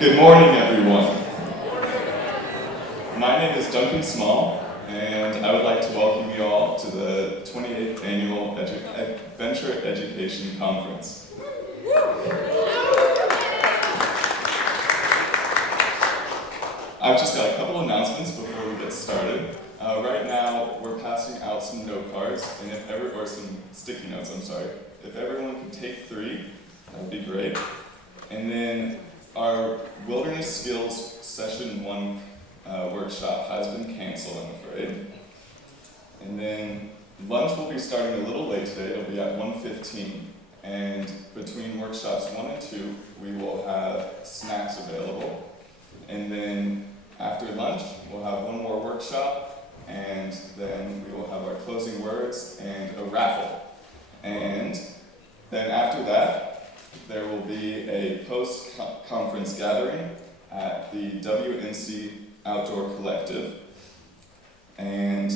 Good morning, everyone. My name is Duncan Small, and I would like to welcome you all to the 28th Annual Adventure Education Conference. I've just got a couple announcements before we get started. Right now, we're passing out some note cards, and or some sticky notes, I'm sorry. If everyone could take 3, that would be great. And then our Wilderness Skills Session 1 workshop has been canceled, I'm afraid. And then lunch will be starting a little late today. It'll be at 1:15. And between workshops 1 and 2, we will have snacks available. And then after lunch, we'll have one more workshop, and then we will have our closing words and a raffle. And then after that, there will be a post-conference gathering at the WNC Outdoor Collective. And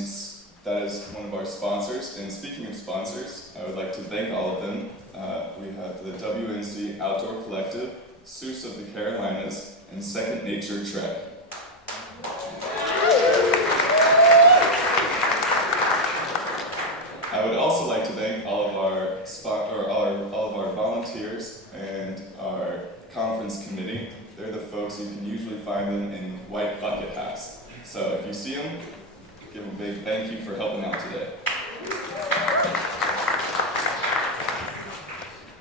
that is one of our sponsors. And speaking of sponsors, I would like to thank all of them. We have the WNC Outdoor Collective, Seuss of the Carolinas, and Second Nature Trek. I would also like to thank all of our volunteers and our conference committee. They're the folks, you can usually find them in white bucket hats. So if you see them, give them a big thank you for helping out today.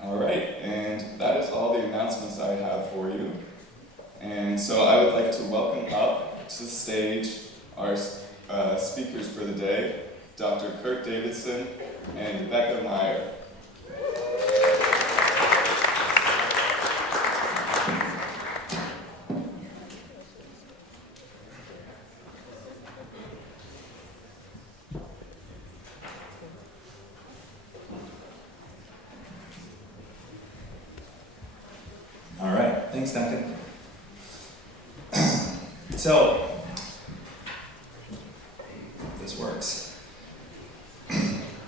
All right, and that is all the announcements I have for you. And so I would like to welcome up to the stage our speakers for the day, Dr. Curt Davidson and Becca Meyer. All right, thanks, Duncan. So, this works.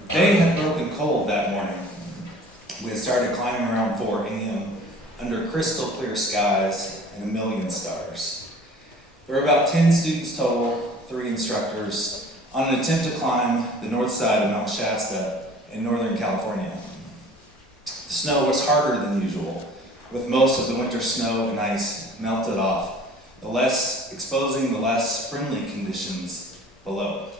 Day had broken cold that morning. We had started climbing around 4 a.m. under crystal clear skies and a million stars. There were about 10 students total, 3 instructors, on an attempt to climb the north side of Mount Shasta in Northern California. The snow was harder than usual, with most of the winter snow and ice melted off, exposing the less friendly conditions below.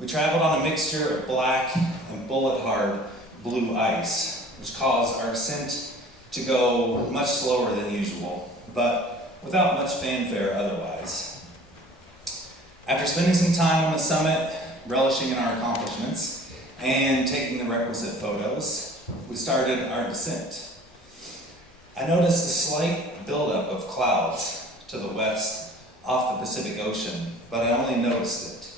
We traveled on a mixture of black and bullet-hard blue ice, which caused our ascent to go much slower than usual, but without much fanfare otherwise. After spending some time on the summit, relishing in our accomplishments, and taking the requisite photos, we started our descent. I noticed a slight buildup of clouds to the west off the Pacific Ocean, but I only noticed it,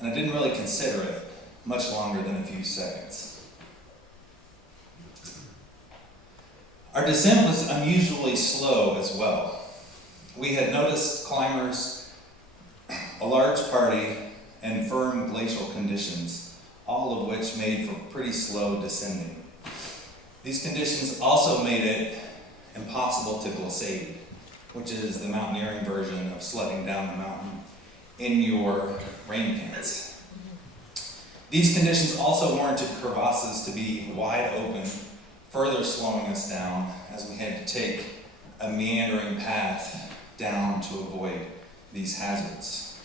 and I didn't really consider it much longer than a few seconds. Our descent was unusually slow as well. We had noticed climbers, a large party, and firm glacial conditions, all of which made for pretty slow descending. These conditions also made it impossible to glissade, which is the mountaineering version of sledding down the mountain in your rain pants. These conditions also warranted crevasses to be wide open, further slowing us down as we had to take a meandering path down to avoid these hazards.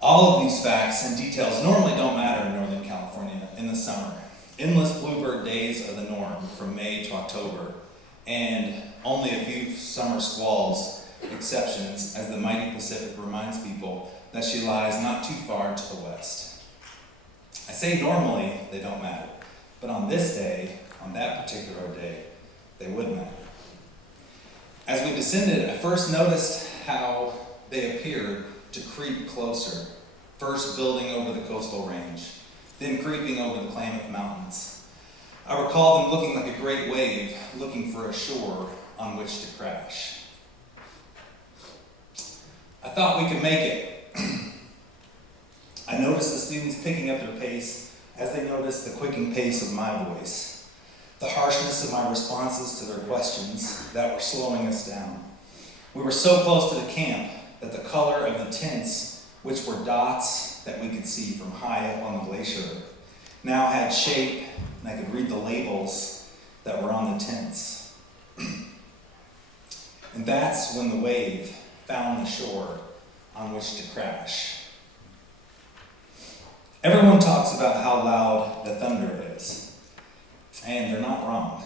All of these facts and details normally don't matter in Northern California in the summer. Endless bluebird days are the norm from May to October, and only a few summer squalls exceptions, as the mighty Pacific reminds people that she lies not too far to the west. I say normally they don't matter, but on this day, on that particular day, they would matter. As we descended, I first noticed how they appeared to creep closer, first building over the coastal range, then creeping over the Klamath Mountains. I recall them looking like a great wave, looking for a shore on which to crash. I thought we could make it. I noticed the students picking up their pace as they noticed the quickened pace of my voice. the harshness of my responses to their questions that were slowing us down. We were so close to the camp that the color of the tents, which were dots that we could see from high up on the glacier, now had shape, and I could read the labels that were on the tents. And that's when the wave found the shore on which to crash. Everyone talks about how loud the thunder is, and they're not wrong.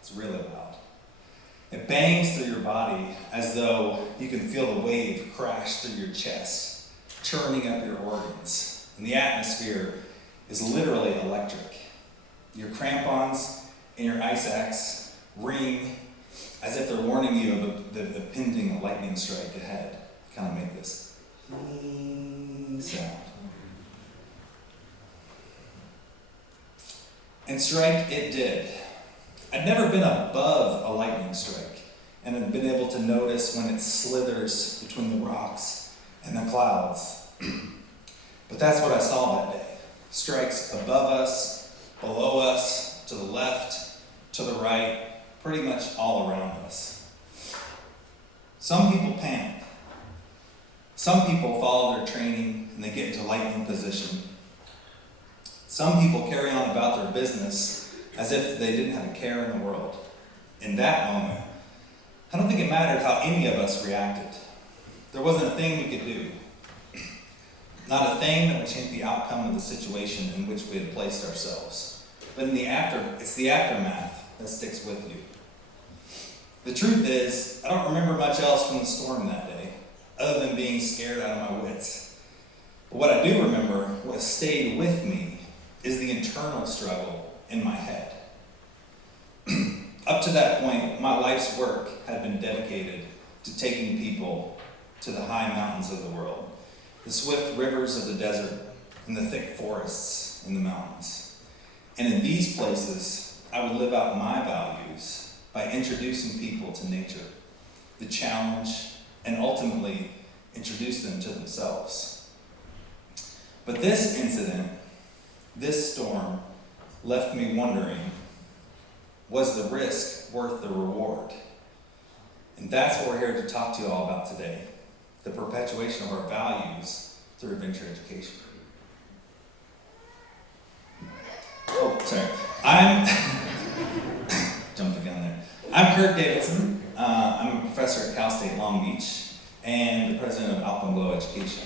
It's really loud. It bangs through your body as though you can feel the wave crash through your chest, churning up your organs. And the atmosphere is literally electric. Your crampons and your ice axe ring as if they're warning you of the pending lightning strike ahead. Kind of make this sound. And strike it did. I'd never been above a lightning strike and had been able to notice when it slithers between the rocks and the clouds. But that's what I saw that day. Strikes above us, below us, to the left, to the right, pretty much all around us. Some people panic. Some people follow their training and they get into lightning position. Some people carry on about their business as if they didn't have a care in the world. In that moment, I don't think it mattered how any of us reacted. There wasn't a thing we could do. Not a thing that would change the outcome of the situation in which we had placed ourselves. But it's the aftermath that sticks with you. The truth is, I don't remember much else from the storm that day, other than being scared out of my wits. But what I do remember, what stayed with me, is the internal struggle in my head. Up to that point, my life's work had been dedicated to taking people to the high mountains of the world, the swift rivers of the desert, and the thick forests in the mountains. And in these places, I would live out my values by introducing people to nature, the challenge, and ultimately introduce them to themselves. But this incident, this storm, left me wondering, was the risk worth the reward? And that's what we're here to talk to you all about today, the perpetuation of our values through adventure education. Oh, sorry. Jumped the gun there. I'm Curt Davidson. I'm a professor at Cal State Long Beach and the president of Alpenglow Education.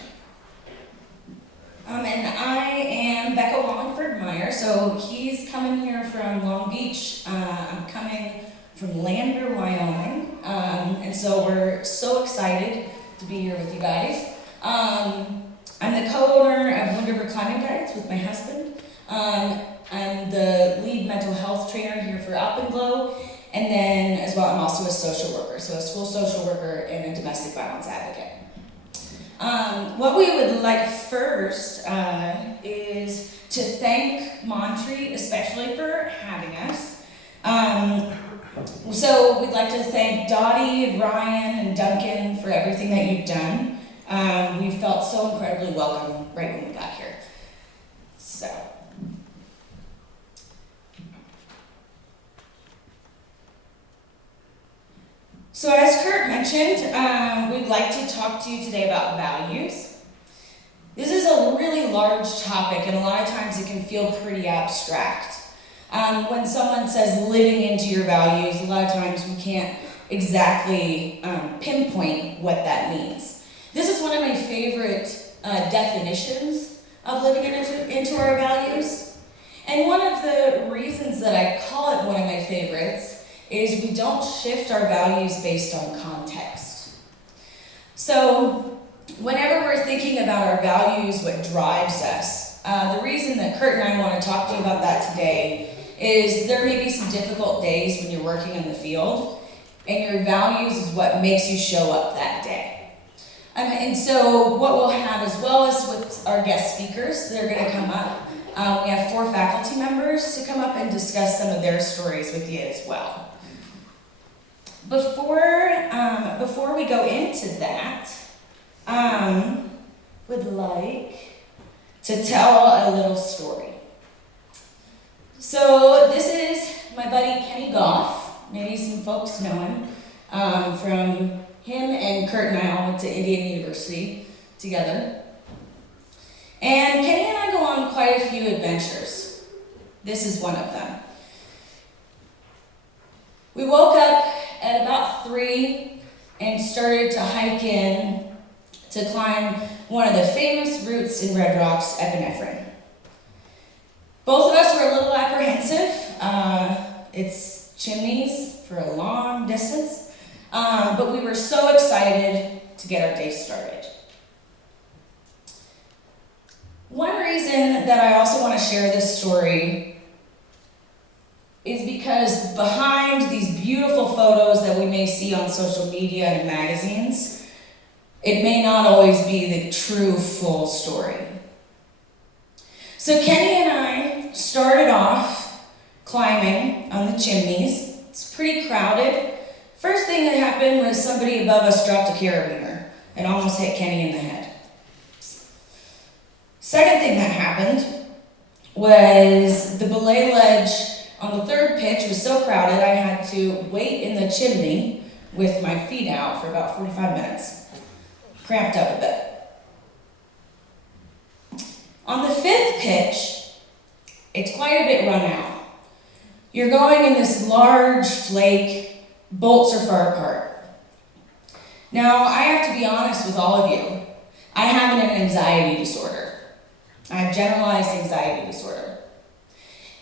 And I am Becca Wallingford-Meyer, so he's coming here from Long Beach. I'm coming from Lander, Wyoming, and so we're so excited to be here with you guys. I'm the co-owner of Wind River Climbing Guides with my husband. I'm the lead mental health trainer here for Alpenglow, and then as well I'm also a social worker, so a school social worker and a domestic violence advocate. What we would like first is to thank Montreat, especially for having us. So we'd like to thank Dottie, Ryan, and Duncan for everything that you've done. We felt so incredibly welcome right when we got here. So as Curt mentioned, we'd like to talk to you today about values. This is a really large topic, and a lot of times it can feel pretty abstract. When someone says living into your values, a lot of times we can't exactly pinpoint what that means. This is one of my favorite definitions of living into our values. And one of the reasons that I call it one of my favorites is we don't shift our values based on context. So whenever we're thinking about our values, what drives us, the reason that Curt and I want to talk to you about that today is there may be some difficult days when you're working in the field, and your values is what makes you show up that day. And so what we'll have, as well as with our guest speakers, they're going to come up. We have 4 faculty members to come up and discuss some of their stories with you as well. Before we go into that, would like to tell a little story. So this is my my buddy Kenny Goff. Maybe some folks know him. From him and Curt and I all went to Indiana University together. And Kenny and I go on quite a few adventures. This is one of them. We woke up at about 3 and started to hike in to climb one of the famous routes in Red Rocks, epinephrine. Both of us were a little apprehensive. It's chimneys for a long distance, but we were so excited to get our day started. One reason that I also want to share this story is because behind these beautiful photos that we may see on social media and magazines, it may not always be the true full story. So Kenny and I started off climbing on the chimneys. It's pretty crowded. First thing that happened was somebody above us dropped a carabiner and almost hit Kenny in the head. Second thing that happened was the belay ledge on the third pitch was so crowded I had to wait in the chimney with my feet out for about 45 minutes. Cramped up a bit. On the fifth pitch, it's quite a bit run out. You're going in this large flake, bolts are far apart. Now, I have to be honest with all of you. I have an anxiety disorder. I have generalized anxiety disorder.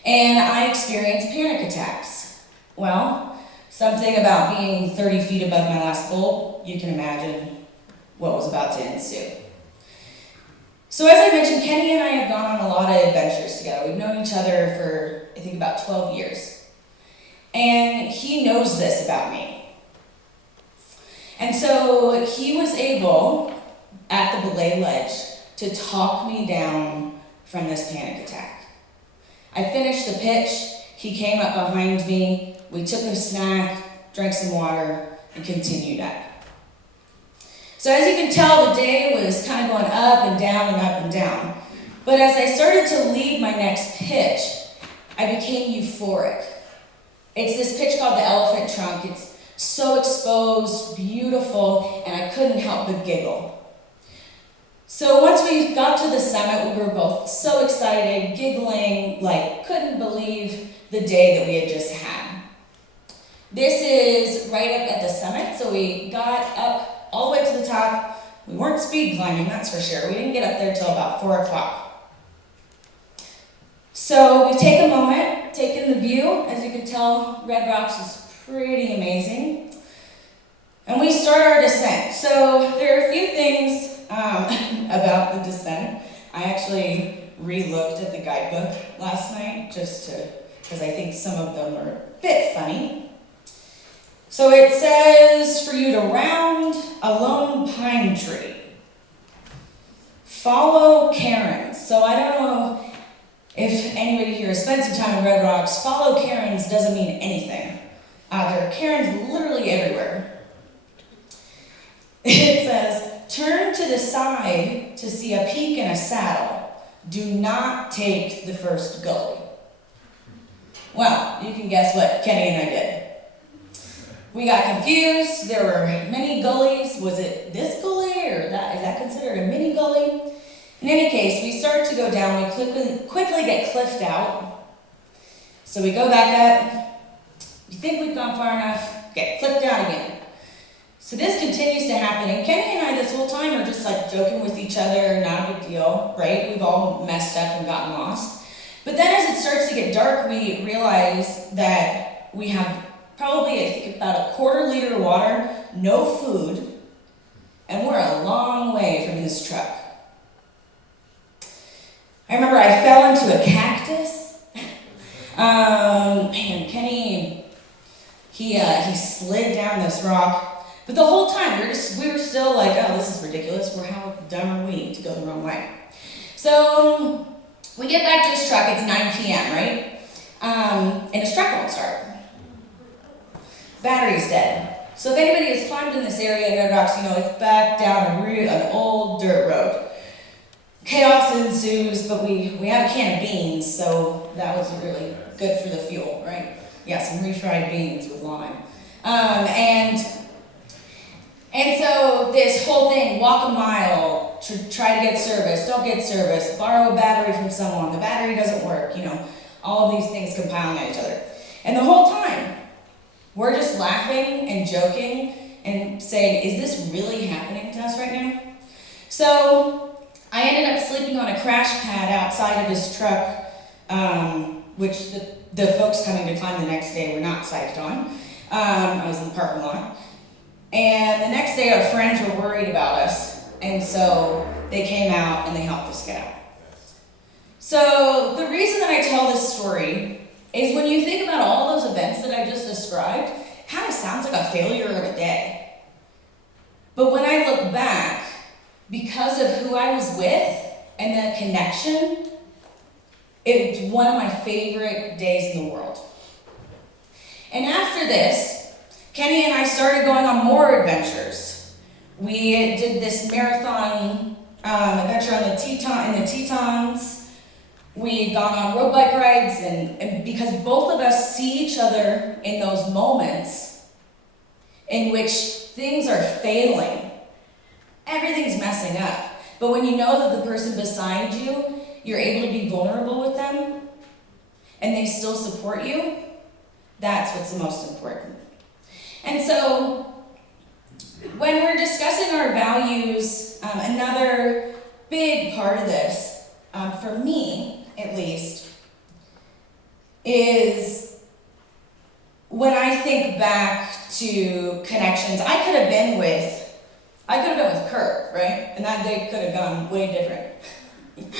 And I experience panic attacks. Well, something about being 30 feet above my last bolt, you can imagine what was about to ensue. So as I mentioned, Kenny and I have gone on a lot of adventures together. We've known each other for, I think, about 12 years. And he knows this about me. And so he was able, at the belay ledge, to talk me down from this panic attack. I finished the pitch, he came up behind me, we took a snack, drank some water, and continued up. So as you can tell, the day was kind of going up and down and up and down. But as I started to lead my next pitch, I became euphoric. It's this pitch called the elephant trunk. It's so exposed, beautiful, and I couldn't help but giggle. So once we got to the summit, we were both so excited, giggling, like couldn't believe the day that we had just had. This is right up at the summit, so we got up all the way to the top. We weren't speed climbing, that's for sure. We didn't get up there till about 4 o'clock. So we take a moment, take in the view. As you can tell, Red Rocks is pretty amazing. And we start our descent. So there are a few things about the descent. I actually re-looked at the guidebook last night because I think some of them are a bit funny. So it says for you to round a lone pine tree. Follow cairns. So I don't know if anybody here has spent some time in Red Rocks. Follow cairns doesn't mean anything. There are cairns literally everywhere. It says, turn to the side to see a peak and a saddle. Do not take the first gully. Well, you can guess what Kenny and I did. We got confused. There were many gullies. Was it this gully or that? Is that considered a mini gully? In any case, we start to go down. We quickly get cliffed out. So we go back up. You think we've gone far enough? Get cliffed down again. So this continues to happen, and Kenny and I this whole time are just like joking with each other, not a big deal, right? We've all messed up and gotten lost. But then as it starts to get dark, we realize that we have probably, I think, about a quarter liter of water, no food, and we're a long way from his truck. I remember I fell into a cactus. Kenny, he slid down this rock. But the whole time, we were still like, oh, this is ridiculous. How dumb are we to go the wrong way? So we get back to his truck. It's 9 p.m., right? And his truck won't start. Battery's dead. So if anybody has climbed in this area in Red Rocks, it's back down an old dirt road. Chaos ensues, but we have a can of beans, so that was really good for the fuel, right? Yeah, some refried beans with lime. And so this whole thing, walk a mile, try to get service, don't get service, borrow a battery from someone, the battery doesn't work, all of these things compound on each other. And the whole time, we're just laughing and joking and saying, is this really happening to us right now? So I ended up sleeping on a crash pad outside of his truck, which the folks coming to climb the next day were not psyched on. I was in the parking lot. And the next day our friends were worried about us, and so they came out and they helped us get out. So the reason that I tell this story is when you think about all those events that I just described, it kind of sounds like a failure of a day. But when I look back, because of who I was with and that connection, it's one of my favorite days in the world. And after this, Kenny and I started going on more adventures. We did this marathon adventure in the Tetons. We'd gone on road bike rides, and because both of us see each other in those moments in which things are failing, everything's messing up. But when you know that the person beside you, you're able to be vulnerable with them, and they still support you, that's what's the most important. And so, when we're discussing our values, another big part of this, for me at least, is when I think back to connections. I could have been with Curt, right? And that day could have gone way different.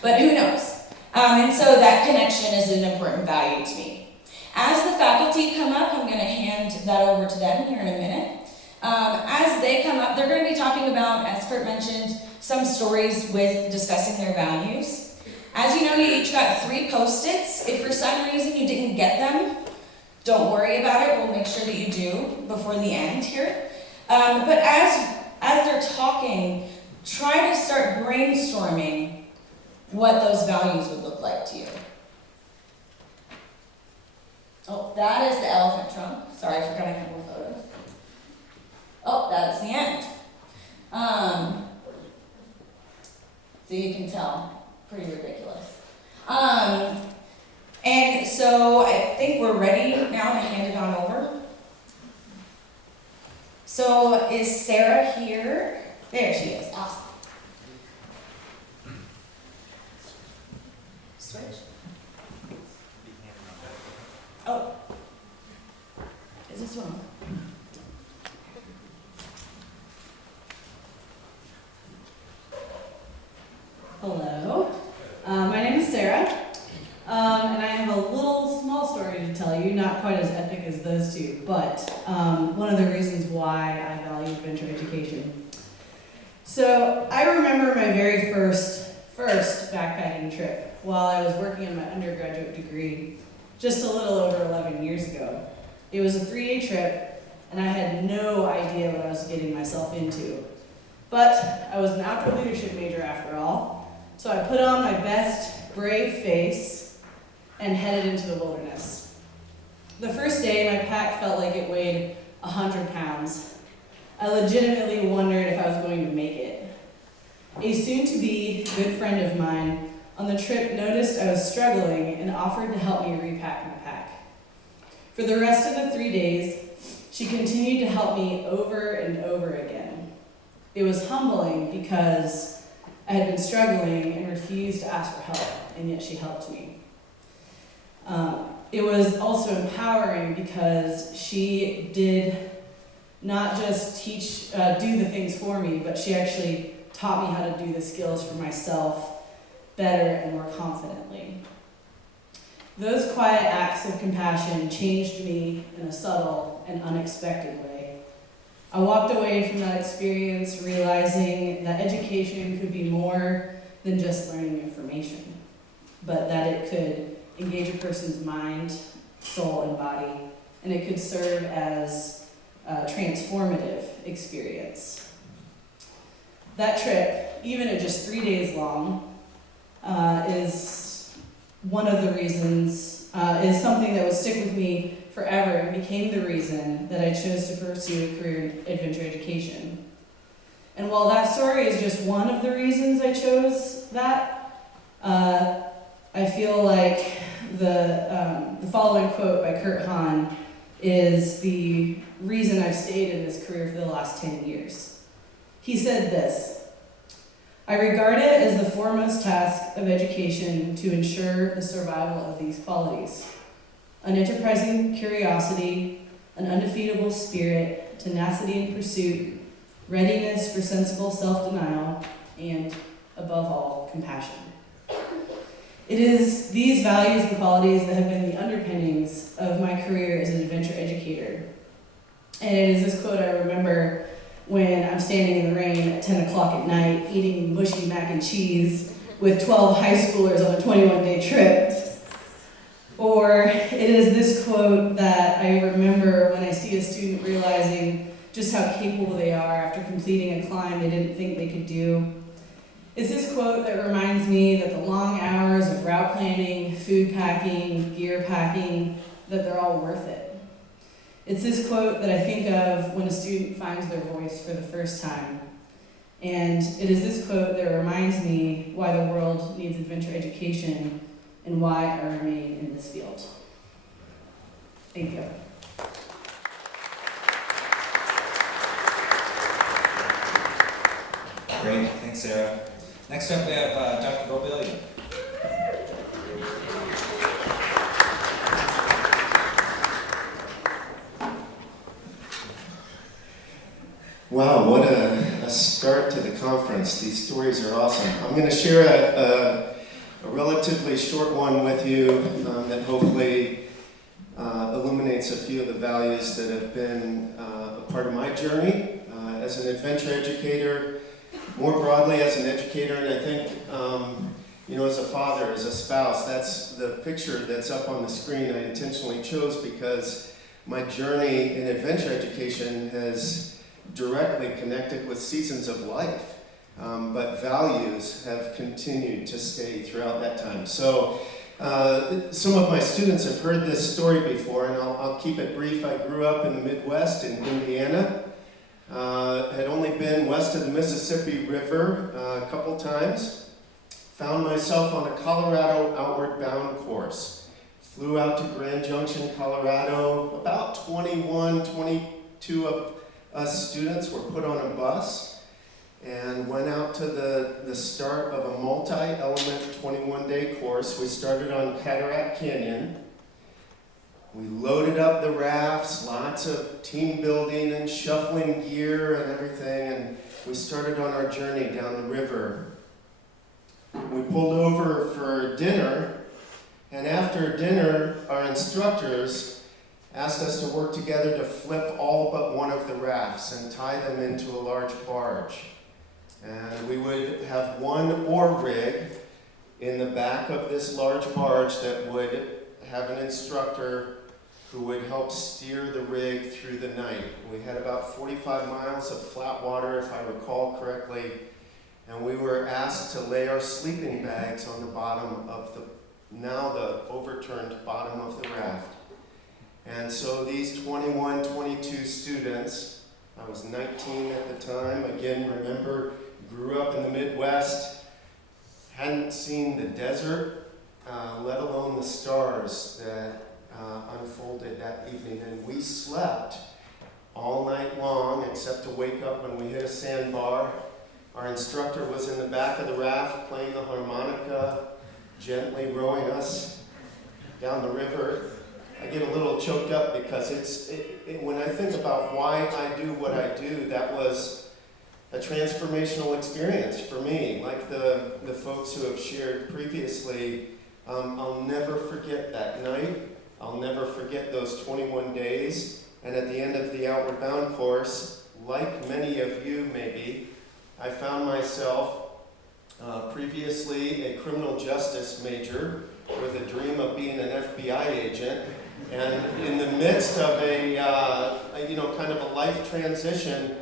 But who knows? And so that connection is an important value to me. As the faculty come up, I'm going to hand that over to them here in a minute. As they come up, they're going to be talking about, as Curt mentioned, some stories with discussing their values. As you know, you each got 3 Post-its. If for some reason you didn't get them, don't worry about it. We'll make sure that you do before the end here. But as they're talking, try to start brainstorming what those values would look like to you. Oh, that is the elephant trunk. Sorry, I forgot I had more photos. Oh, that's the end. So you can tell, pretty ridiculous. And so I think we're ready now to hand it on over. So is Sarah here? There she is, awesome. Switch. Oh, is this one? Hello, my name is Sarah, and I have a little small story to tell you, not quite as epic as those two, but one of the reasons why I value adventure education. So I remember my very first backpacking trip while I was working on my undergraduate degree just a little over 11 years ago. It was a 3-day trip, and I had no idea what I was getting myself into. But I was an outdoor leadership major after all, so I put on my best brave face and headed into the wilderness. The first day, my pack felt like it weighed 100 pounds. I legitimately wondered if I was going to make it. A soon-to-be good friend of mine on the trip noticed I was struggling and offered to help me repack my pack. For the rest of the 3 days, she continued to help me over and over again. It was humbling because I had been struggling and refused to ask for help, and yet she helped me. It was also empowering because she did not just do the things for me, but she actually taught me how to do the skills for myself better and more confidently. Those quiet acts of compassion changed me in a subtle and unexpected way. I walked away from that experience realizing that education could be more than just learning information, but that it could engage a person's mind, soul, and body, and it could serve as a transformative experience. That trip, even at just 3 days long, is one of the reasons is something that would stick with me forever and became the reason that I chose to pursue a career in adventure education. And while that story is just one of the reasons I chose that, I feel like the following quote by Kurt is the reason I've stayed in this career for the last 10 years. He said this: "I regard it as the foremost task of education to ensure the survival of these qualities: an enterprising curiosity, an undefeatable spirit, tenacity in pursuit, readiness for sensible self-denial, and, above all, compassion." It is these values and qualities that have been the underpinnings of my career as an adventure educator. And it is this quote I remember when I'm standing in the rain at 10 o'clock at night eating mushy mac and cheese with 12 high schoolers on a 21-day trip. Or it is this quote that I remember when I see a student realizing just how capable they are after completing a climb they didn't think they could do. It's this quote that reminds me that the long hours of route planning, food packing, gear packing, that they're all worth it. It's this quote that I think of when a student finds their voice for the first time. And it is this quote that reminds me why the world needs adventure education and why I remain in this field. Thank you. Great, thanks, Sarah. Next up, we have Dr. Robillion. Wow, what a start to the conference. These stories are awesome. I'm going to share a relatively short one with you that hopefully illuminates a few of the values that have been a part of my journey as an adventure educator, more broadly as an educator, and I think, as a father, as a spouse. That's the picture that's up on the screen I intentionally chose because my journey in adventure education has directly connected with seasons of life, but values have continued to stay throughout that time. So some of my students have heard this story before, and I'll keep it brief. I grew up in the Midwest in Indiana, had only been west of the Mississippi River a couple times, found myself on a Colorado outward bound course. Flew out to Grand Junction, Colorado. About 22 of us students were put on a bus and went out to the start of a multi-element 21-day course. We started on Cataract Canyon. We loaded up the rafts, lots of team building and shuffling gear and everything, and we started on our journey down the river. We pulled over for dinner, and after dinner, our instructors asked us to work together to flip all but one of the rafts and tie them into a large barge. And we would have one oar rig in the back of this large barge that would have an instructor who would help steer the rig through the night. We had about 45 miles of flat water, if I recall correctly, and we were asked to lay our sleeping bags on the bottom of the overturned bottom of the raft. And so these 21, 22 students, I was 19 at the time, again, remember, grew up in the Midwest, hadn't seen the desert, let alone the stars that unfolded that evening. And we slept all night long, except to wake up when we hit a sandbar. Our instructor was in the back of the raft playing the harmonica, gently rowing us down the river. I get a little choked up because when I think about why I do what I do, that was a transformational experience for me. Like the folks who have shared previously, I'll never forget that night. I'll never forget those 21 days. And at the end of the Outward Bound course, like many of you maybe, I found myself previously a criminal justice major with a dream of being an FBI agent. And in the midst of kind of a life transition,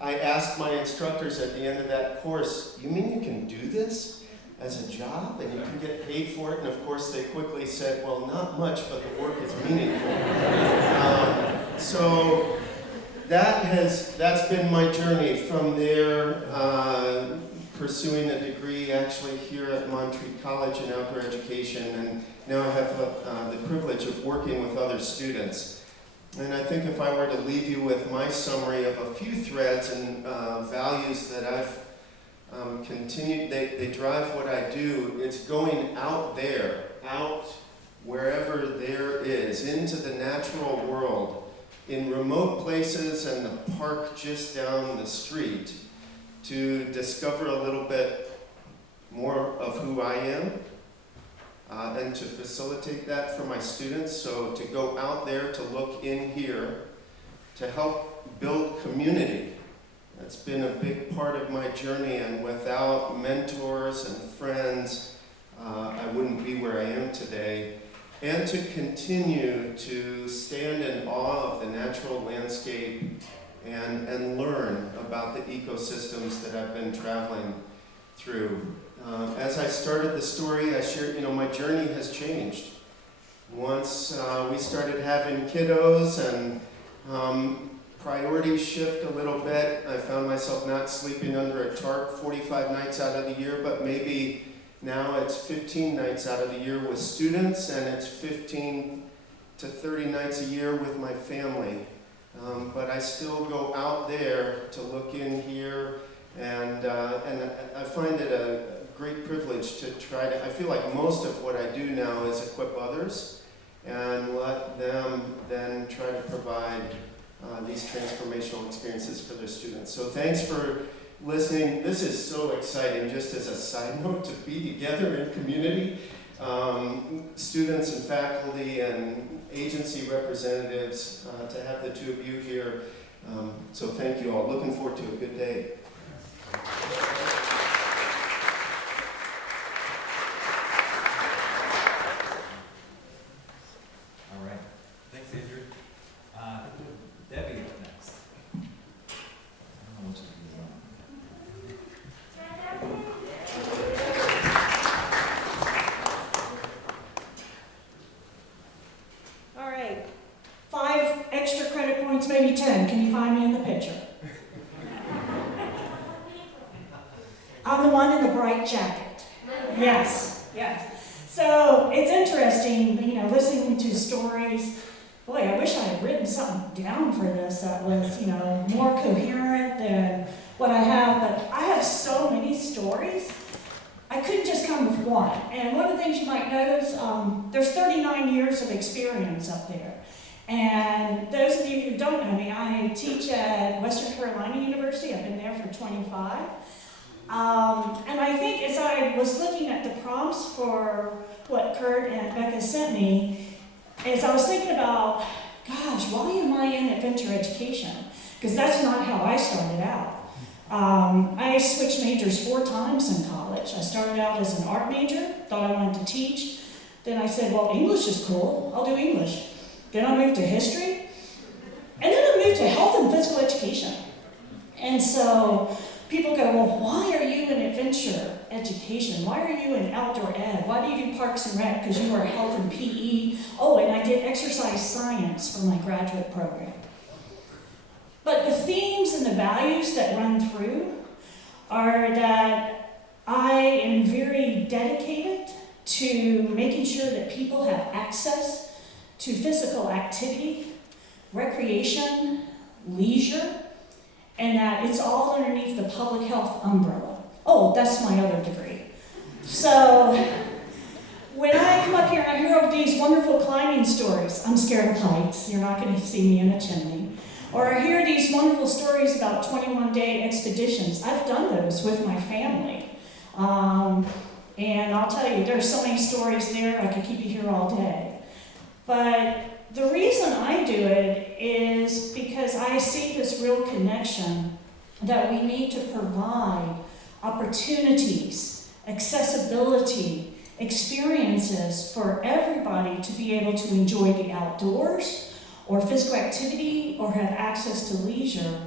I asked my instructors at the end of that course, "You mean you can do this?" as a job and you can get paid for it. And of course they quickly said, well, not much, but the work is meaningful. So that's been my journey from there, pursuing a degree actually here at Montreat College in outdoor education, and now I have the privilege of working with other students. And I think if I were to leave you with my summary of a few threads and values that I've continued, they drive what I do, it's going out there, out wherever there is, into the natural world, in remote places and the park just down the street, to discover a little bit more of who I am, and to facilitate that for my students. So to go out there, to look in here, to help build community. That's been a big part of my journey, and without mentors and friends, I wouldn't be where I am today. And to continue to stand in awe of the natural landscape and learn about the ecosystems that I've been traveling through. As I started the story, I shared, my journey has changed. Once we started having kiddos and priorities shift a little bit, I found myself not sleeping under a tarp 45 nights out of the year, but maybe now it's 15 nights out of the year with students, and it's 15 to 30 nights a year with my family. But I still go out there to look in here, and I find it a great privilege to try to, I feel like most of what I do now is equip others and let them then try to provide these transformational experiences for their students. So thanks for listening. This is so exciting, just as a side note, to be together in community, students and faculty and agency representatives, to have the two of you here. So thank you all. Looking forward to a good day. All right. Thanks, Andrew. Debbie up next. I don't know which of these All right, 5 extra credit points, maybe 10. Can you find me in the picture? I'm the one in the bright jacket. Yes, yes. So it's interesting, listening to stories. Boy, I wish I had written something down for this that was, more coherent than what I have. But I have so many stories. I couldn't just come with one. And one of the things you might notice, there's 39 years of experience up there. And those of you who don't know me, I teach at Western Carolina University. I've been there for 25. And I think as I was looking at the prompts for what Curt and Becca sent me, as I was thinking about, gosh, why am I in adventure education? Because that's not how I started out. I switched majors 4 times in college. I started out as an art major, thought I wanted to teach. Then I said, well, English is cool, I'll do English. Then I moved to history. And then I moved to health and physical education. And so people go, well, why are you in adventure education? Why are you in outdoor ed? Why do you do Parks and Rec? Because you were health and PE. Oh, and I did exercise science for my graduate program. But the themes and the values that run through are that I am very dedicated to making sure that people have access to physical activity, recreation, leisure, and that it's all underneath the public health umbrella. Oh, that's my other degree. So when I come up here and I hear of these wonderful climbing stories, I'm scared of heights, you're not going to see me in a chimney. Or I hear these wonderful stories about 21-day expeditions. I've done those with my family. And I'll tell you, there's so many stories there, I could keep you here all day. But the reason I do it is because I see this real connection that we need to provide opportunities, accessibility, experiences for everybody to be able to enjoy the outdoors or physical activity or have access to leisure,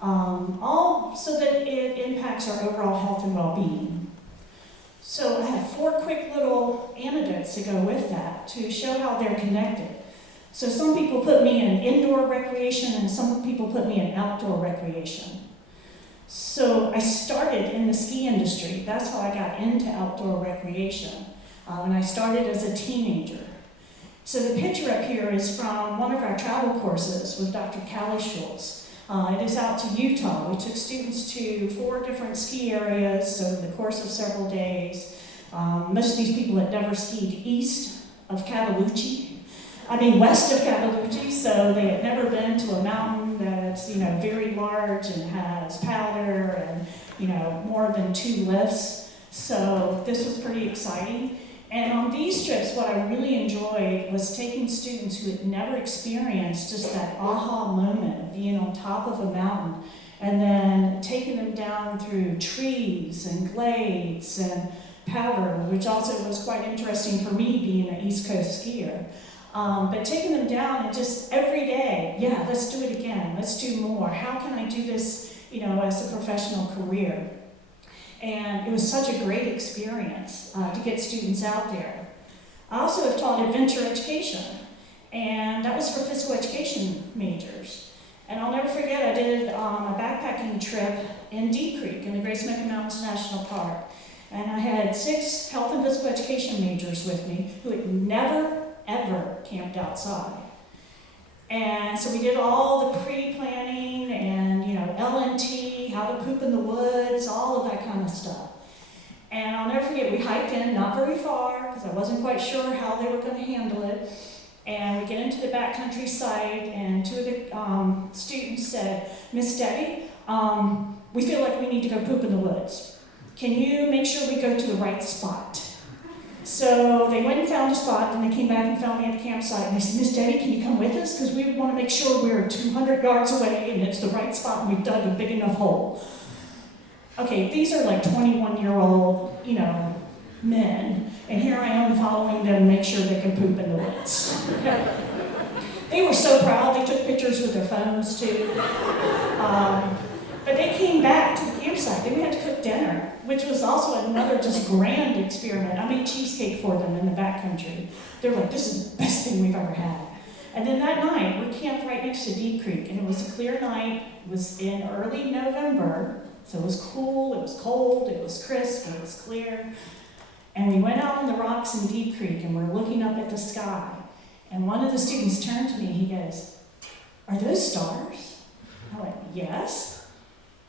all so that it impacts our overall health and well-being. So I have 4 quick little anecdotes to go with that to show how they're connected. So some people put me in indoor recreation and some people put me in outdoor recreation. So I started in the ski industry. That's how I got into outdoor recreation. And I started as a teenager. So the picture up here is from one of our travel courses with Dr. Callie Schultz. It is out to Utah. We took students to 4 different ski areas over the course of several days. Most of these people had never skied west of Cataloochee, so they had never been to a mountain that's, very large and has powder and, more than 2 lifts. So this was pretty exciting. And on these trips, what I really enjoyed was taking students who had never experienced just that aha moment of being on top of a mountain, and then taking them down through trees and glades and powder, which also was quite interesting for me being an East Coast skier. But taking them down and just every day, let's do it again, let's do more. How can I do this, as a professional career? And it was such a great experience to get students out there. I also have taught adventure education, and that was for physical education majors. And I'll never forget, I did a backpacking trip in Deep Creek in the Great Smoky Mountains National Park. And I had 6 health and physical education majors with me who had never, ever camped outside. And so we did all the pre-planning and, LNT, how to poop in the woods, all of that kind of stuff. And I'll never forget, we hiked in, not very far, because I wasn't quite sure how they were going to handle it. And we get into the backcountry site, and 2 of the students said, "Miss Debbie, we feel like we need to go poop in the woods. Can you make sure we go to the right spot?" So they went and found a spot, and they came back and found me at the campsite, and they said, "Miss Debbie, can you come with us? Because we want to make sure we're 200 yards away, and it's the right spot, and we've dug a big enough hole." Okay, these are like 21-year-old, men, and here I am following them, make sure they can poop in the woods. They were so proud, they took pictures with their phones too. But they came back to the campsite. Then we had to cook dinner, which was also another just grand experiment. I made cheesecake for them in the backcountry. They're like, "This is the best thing we've ever had." And then that night, we camped right next to Deep Creek, and it was a clear night. It was in early November, so it was cool, it was cold, it was crisp, it was clear. And we went out on the rocks in Deep Creek, and we're looking up at the sky. And one of the students turned to me, he goes, "Are those stars?" I went, "Yes."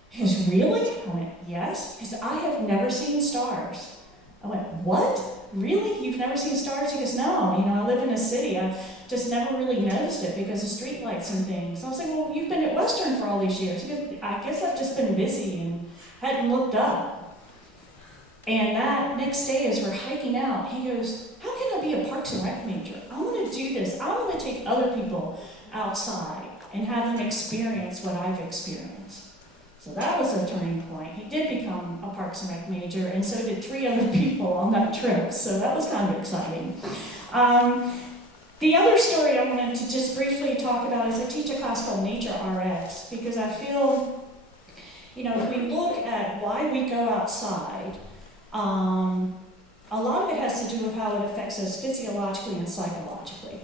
He goes, "Really?" I went, "Yes." He said, "I have never seen stars." I went, "What? Really? You've never seen stars?" He goes, "No, I live in a city. I've just never really noticed it because of streetlights and things." I was like, "Well, you've been at Western for all these years." He goes, "I guess I've just been busy and hadn't looked up." And that next day as we're hiking out, he goes, "How can I be a Parks and Rec major? I want to do this. I want to take other people outside and have them experience what I've experienced." So that was a turning point. He did become a Parks and Rec major, and so did 3 other people on that trip. So that was kind of exciting. The other story I wanted to just briefly talk about is I teach a class called Nature RX, because I feel, if we look at why we go outside, a lot of it has to do with how it affects us physiologically and psychologically.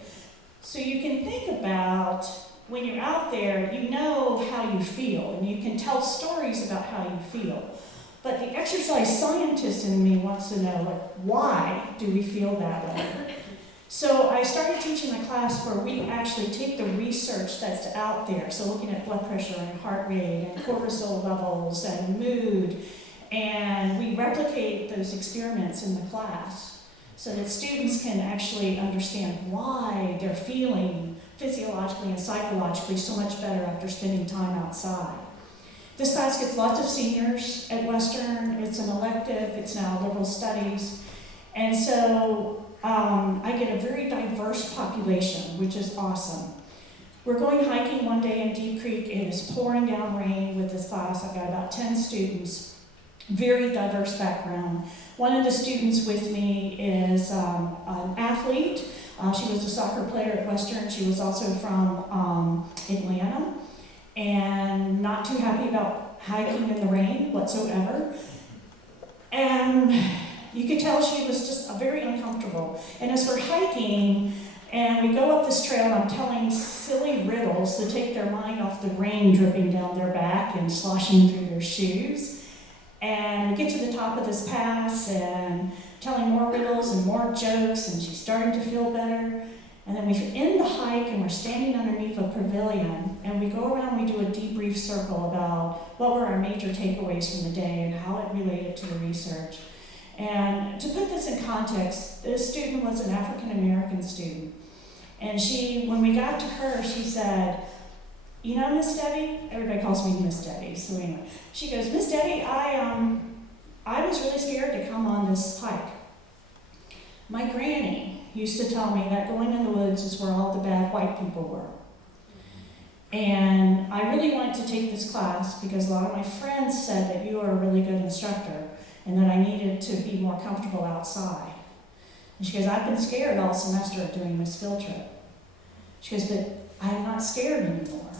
So you can think about when you're out there, you know how you feel, and you can tell stories about how you feel. But the exercise scientist in me wants to know, why do we feel that way? So I started teaching a class where we actually take the research that's out there, so looking at blood pressure and heart rate and cortisol levels and mood, and we replicate those experiments in the class so that students can actually understand why they're feeling physiologically and psychologically so much better after spending time outside. This class gets lots of seniors at Western. It's an elective. It's now liberal studies. And so I get a very diverse population, which is awesome. We're going hiking one day in Deep Creek. It is pouring down rain with this class. I've got about 10 students, very diverse background. One of the students with me is an athlete. She was a soccer player at Western. She was also from Atlanta, and not too happy about hiking in the rain whatsoever. And You could tell she was just very uncomfortable. And as we're hiking, and we go up this trail, I'm telling silly riddles to take their mind off the rain dripping down their back and sloshing through their shoes. And we get to the top of this pass and telling more riddles and more jokes, and she's starting to feel better. And then we end the hike and we're standing underneath a pavilion, and we go around and we do a debrief circle about what were our major takeaways from the day and how it related to the research. And to put this in context, this student was an African American student. And when we got to her, she said, you know, Miss Debbie, everybody calls me Miss Debbie, so anyway, she goes, Miss Debbie, I was really scared to come on this hike. My granny used to tell me that going in the woods is where all the bad white people were. And I really wanted to take this class because a lot of my friends said that you are a really good instructor and that I needed to be more comfortable outside. And she goes, I've been scared all semester of doing this field trip. She goes, but I'm not scared anymore.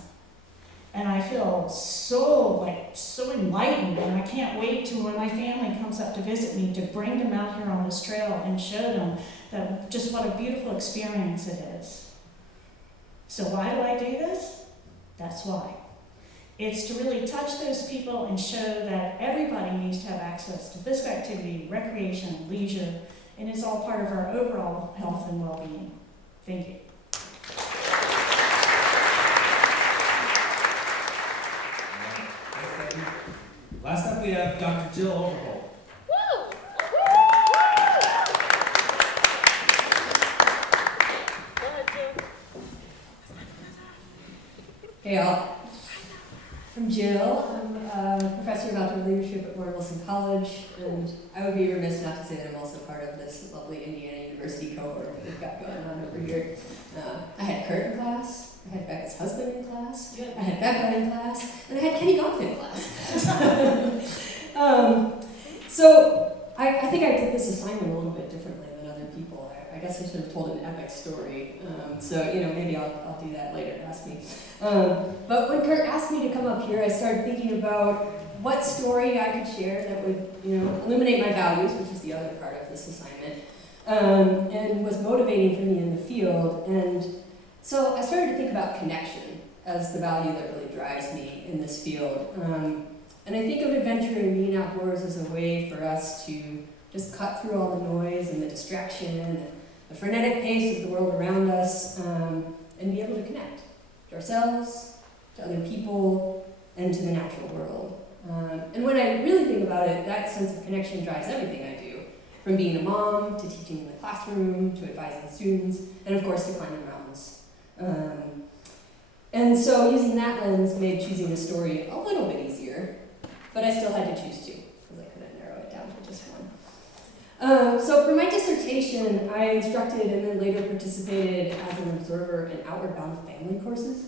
And I feel so enlightened, and I can't wait till when my family comes up to visit me to bring them out here on this trail and show them that just what a beautiful experience it is. So why do I do this? That's why. It's to really touch those people and show that everybody needs to have access to physical activity, recreation, leisure, and it's all part of our overall health and well-being. Thank you. Last up, we have Dr. Jill Overholt. Hey all, I'm Jill. I'm a professor of outdoor leadership at Warren Wilson College, and I would be remiss not to say that I'm also part of this lovely Indiana University cohort that we've got going on over here. I had Curt in class, I had Becca's husband in class, I had Becca in class, and I had Kenny Goff in class. So I think I did this assignment a little bit differently than other people. I guess I should have told an epic story. So maybe I'll do that later. Ask me. But when Curt asked me to come up here, I started thinking about what story I could share that would illuminate my values, which is the other part of this assignment, and was motivating for me in the field. And so I started to think about connection as the value that really drives me in this field. And I think of adventure and being outdoors as a way for us to just cut through all the noise and the distraction and the frenetic pace of the world around us, and be able to connect to ourselves, to other people, and to the natural world. And when I really think about it, that sense of connection drives everything I do, from being a mom, to teaching in the classroom, to advising students, and of course to climbing mountains. And so using that lens made choosing a story a little bit easier, but I still had to choose two, because I couldn't narrow it down to just one. So for my dissertation, I instructed and then later participated as an observer in Outward Bound family courses.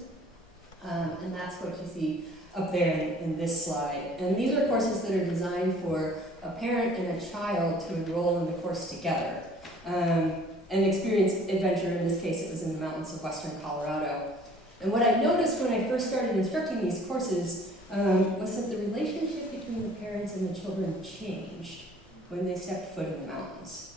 And that's what you see up there in this slide. And these are courses that are designed for a parent and a child to enroll in the course together and experience adventure. In this case, it was in the mountains of western Colorado. And what I noticed when I first started instructing these courses was that the relationship between the parents and the children changed when they stepped foot in the mountains.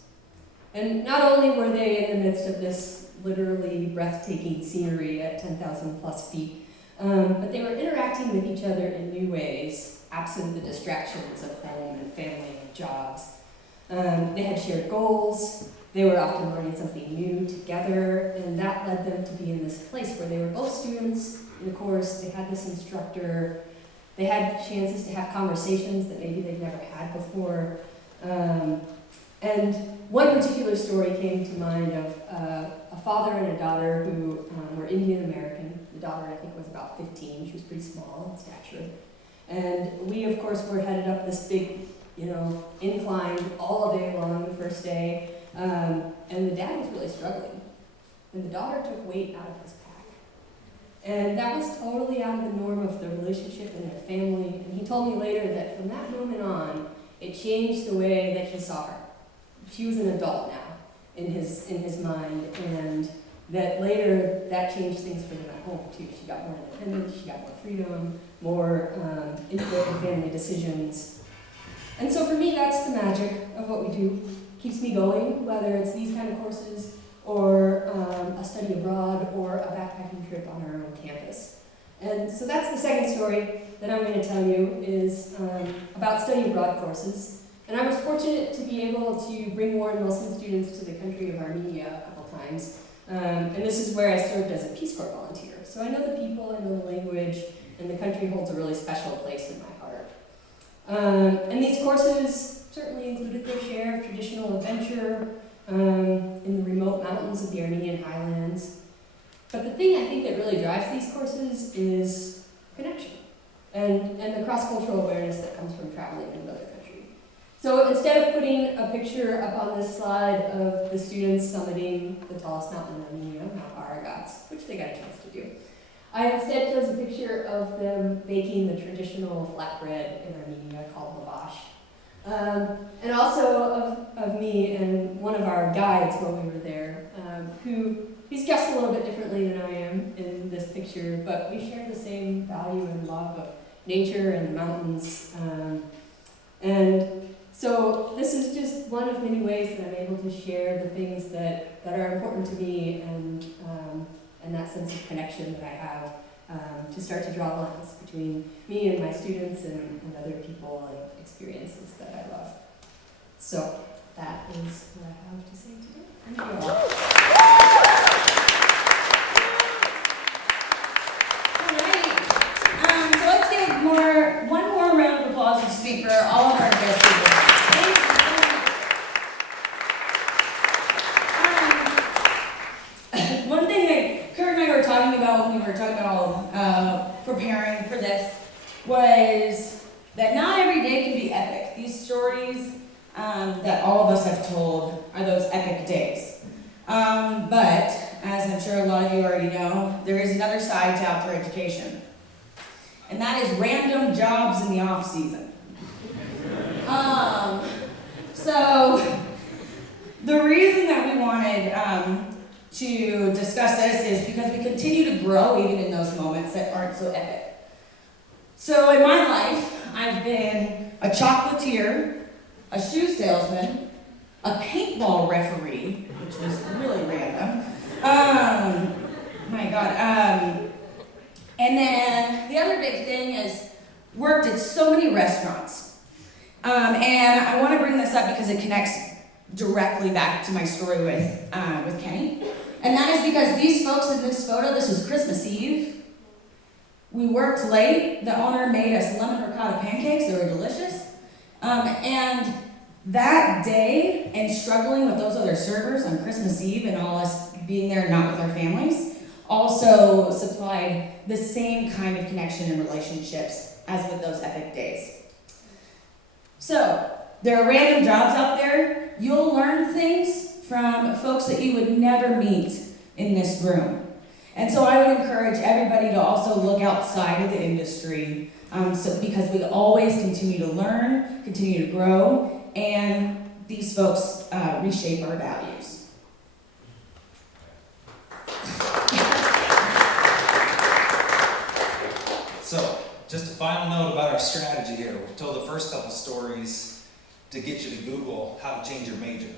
And not only were they in the midst of this literally breathtaking scenery at 10,000 plus feet, but they were interacting with each other in new ways, absent the distractions of home and family and jobs. They had shared goals, they were often learning something new together, and that led them to be in this place where they were both students in the course, they had this instructor, they had chances to have conversations that maybe they'd never had before. And one particular story came to mind of a father and a daughter who were Indian American. The daughter, I think, was about 15. She was pretty small in stature. And we, of course, were headed up this big, incline all day long the first day. And the dad was really struggling. And the daughter took weight out of his pack. And that was totally out of the norm of the relationship in their family. And he told me later that from that moment on, it changed the way that he saw her. She was an adult now in his mind, and that later that changed things for them at home too. She got more independence, she got more freedom, more input in family decisions. And so for me, that's the magic of what we do. Keeps me going, whether it's these kind of courses or a study abroad or a backpacking trip on our own campus. And so that's the second story that I'm going to tell you is about study abroad courses. And I was fortunate to be able to bring more Muslim students to the country of Armenia a couple times. And this is where I served as a Peace Corps volunteer. So I know the people, I know the language, and the country holds a really special place in my heart. And these courses certainly included their share of traditional adventure in the remote mountains of the Armenian highlands. But the thing I think that really drives these courses is connection and the cross-cultural awareness that comes from traveling in another country. So instead of putting a picture up on this slide of the students summiting the tallest mountain in Armenia, Mount Aragats, which they got a chance to do, I instead chose a picture of them baking the traditional flatbread in Armenia called lavash. And also of me and one of our guides when we were there, he's dressed a little bit differently than I am in this picture, but we share the same value and love of nature and the mountains. And so this is just one of many ways that I'm able to share the things that are important to me and that sense of connection that I have to start to draw lines between me and my students and other people and experiences that I love. So that is what I have to say today. Thank you all. Alright, so let's give one more round of applause to speak for all of our guest speakers. One thing that Kurt and I were talking about when we were talking about preparing for this was that not every day can be epic. These stories that all of us have told are those epic days. But, as I'm sure a lot of you already know, there is another side to outdoor education. And that is random jobs in the off season. So, the reason that we wanted to discuss this is because we continue to grow even in those moments that aren't so epic. So in my life, I've been a chocolatier, a shoe salesman, a paintball referee, which was really random. My God. And then the other big thing is worked at so many restaurants. And I want to bring this up because it connects directly back to my story with Kenny. And that is because these folks in this photo, this was Christmas Eve. We worked late. The owner made us lemon ricotta pancakes. They were delicious. And that day, and struggling with those other servers on Christmas Eve and all us being there not with our families, also supplied the same kind of connection and relationships as with those epic days. So, there are random jobs out there. You'll learn things from folks that you would never meet in this room. And so I would encourage everybody to also look outside of the industry because we always continue to learn, continue to grow, and these folks reshape our values. So, just a final note about our strategy here. We've told the first couple stories to get you to Google how to change your major.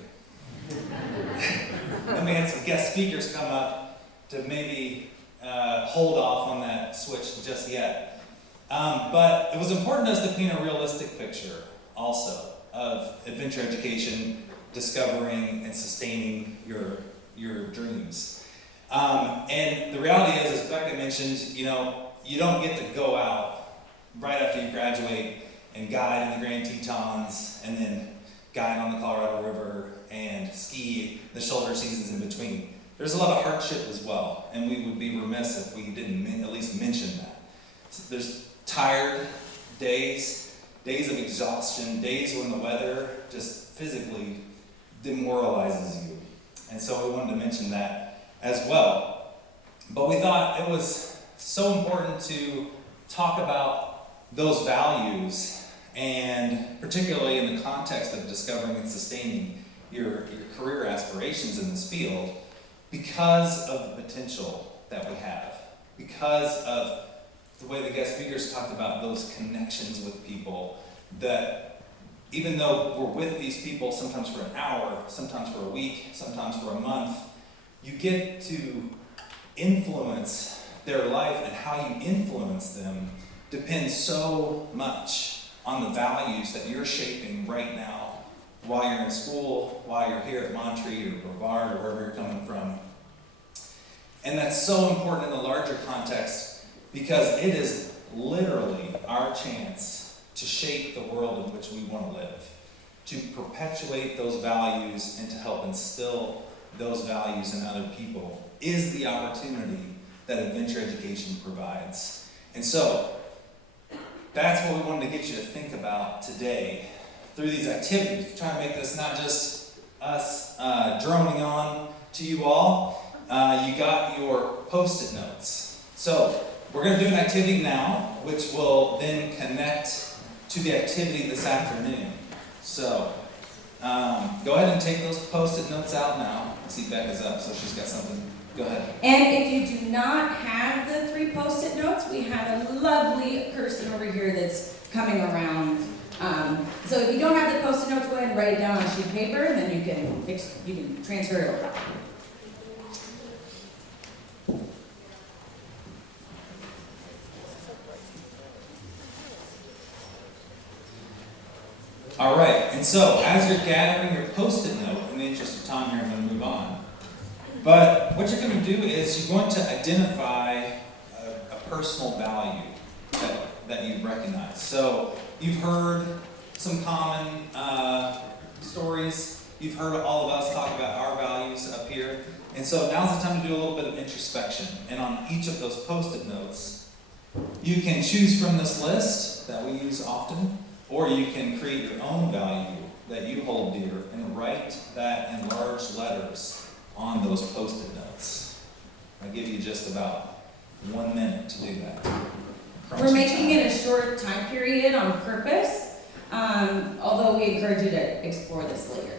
Then we had some guest speakers come up to maybe hold off on that switch just yet. But it was important to us to paint a realistic picture also of adventure education, discovering and sustaining your dreams. And the reality is, as Becca mentioned, you don't get to go out right after you graduate and guide in the Grand Tetons and then guide on the Colorado River and ski the shoulder seasons in between. There's a lot of hardship as well, and we would be remiss if we didn't at least mention that. So there's tired days of exhaustion, days when the weather just physically demoralizes you. And so we wanted to mention that as well. But we thought it was so important to talk about those values, and particularly in the context of discovering and sustaining your career aspirations in this field, because of the potential that we have, because of the way the guest speakers talked about those connections with people that even though we're with these people sometimes for an hour, sometimes for a week, sometimes for a month, you get to influence their life, and how you influence them depends so much on the values that you're shaping right now while you're in school, while you're here at Montreat or Brevard or wherever you're coming from. And that's so important in the larger context because it is literally our chance to shape the world in which we want to live, to perpetuate those values and to help instill those values in other people is the opportunity that adventure education provides. And so, that's what we wanted to get you to think about today through these activities. We're trying to make this not just us droning on to you all. You got your Post-it notes. So, we're going to do an activity now, which will then connect to the activity this afternoon. So, go ahead and take those Post-it notes out now. I see Becca's up, so she's got something. Go ahead. And if you do not have the 3 Post-it notes, we have a lovely person over here that's coming around. So if you don't have the Post-it notes, go ahead and write it down on a sheet of paper, and then you can transfer it over. All right, and so as you're gathering your Post-it note, in the interest of time here, I'm going to move on. But what you're going to do is you're going to identify a personal value that you recognize. So you've heard some common stories. You've heard all of us talk about our values up here. And so now's the time to do a little bit of introspection. And on each of those Post-it notes, you can choose from this list that we use often, or you can create your own value that you hold dear and write that in large letters on those Post-it notes. I'll give you just about 1 minute to do that. We're making it a short time period on purpose, although we encourage you to explore this later.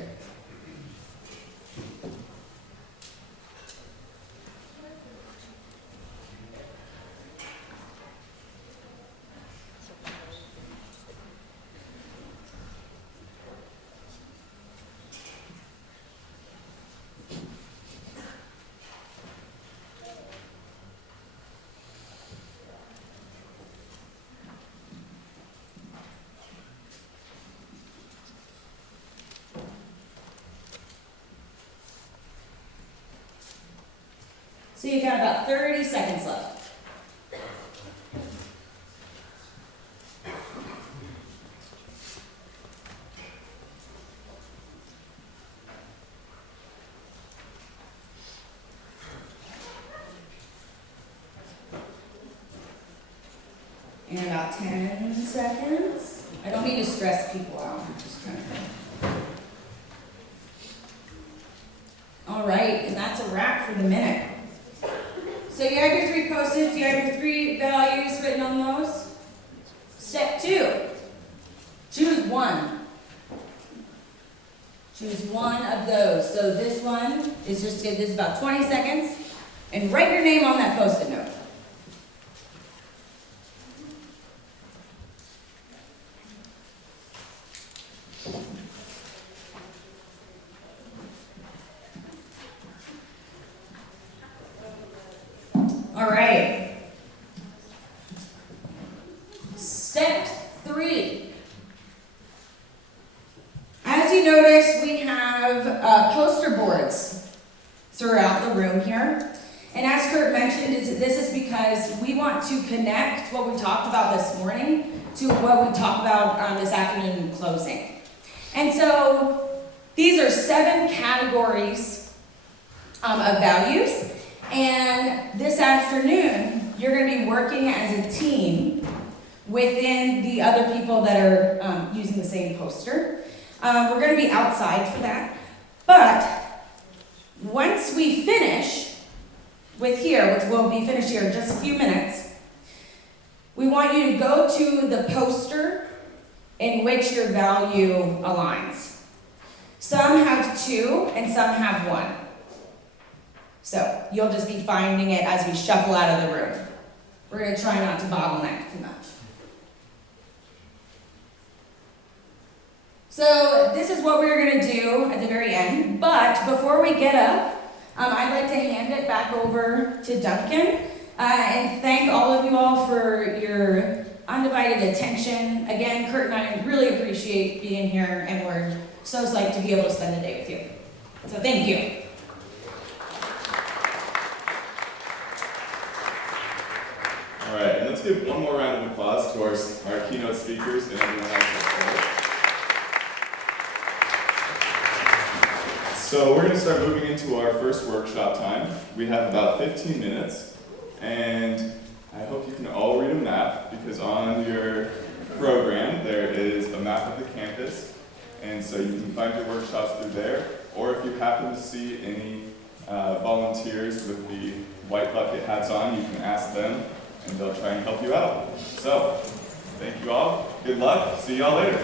So you've got about 30 seconds left. And about 10 seconds. I don't mean to stress people out, I'm just trying to think. All right, and that's a wrap for the minute. So you have your 3 Post-its, you have your 3 values written on those. Step 2, choose one. Choose one of those. So this one is this is about 20 seconds, and write your name on that Post-it note. All right. Step 3. As you notice, we have poster boards throughout the room here. And as Curt mentioned, this is because we want to connect what we talked about this morning to what we talked about this afternoon in closing. And so these are 7 categories of values. And this afternoon, you're going to be working as a team within the other people that are using the same poster. We're going to be outside for that. But once we finish with here, which will be finished here in just a few minutes, we want you to go to the poster in which your value aligns. Some have 2 and some have 1. So you'll just be finding it as we shuffle out of the room. We're going to try not to bottleneck too much. So this is what we're gonna do at the very end, but before we get up, I'd like to hand it back over to Duncan and thank all of you all for your undivided attention. Again, Curt and I really appreciate being here, and we're so psyched to be able to spend the day with you. So thank you. All right, and let's give one more round of applause to our keynote speakers and everyone else that's there. So we're going to start moving into our first workshop time. We have about 15 minutes, and I hope you can all read a map, because on your program there is a map of the campus, and so you can find your workshops through there, or if you happen to see any volunteers with the white bucket hats on, you can ask them, and they'll try and help you out. So, thank you all, good luck, see y'all later.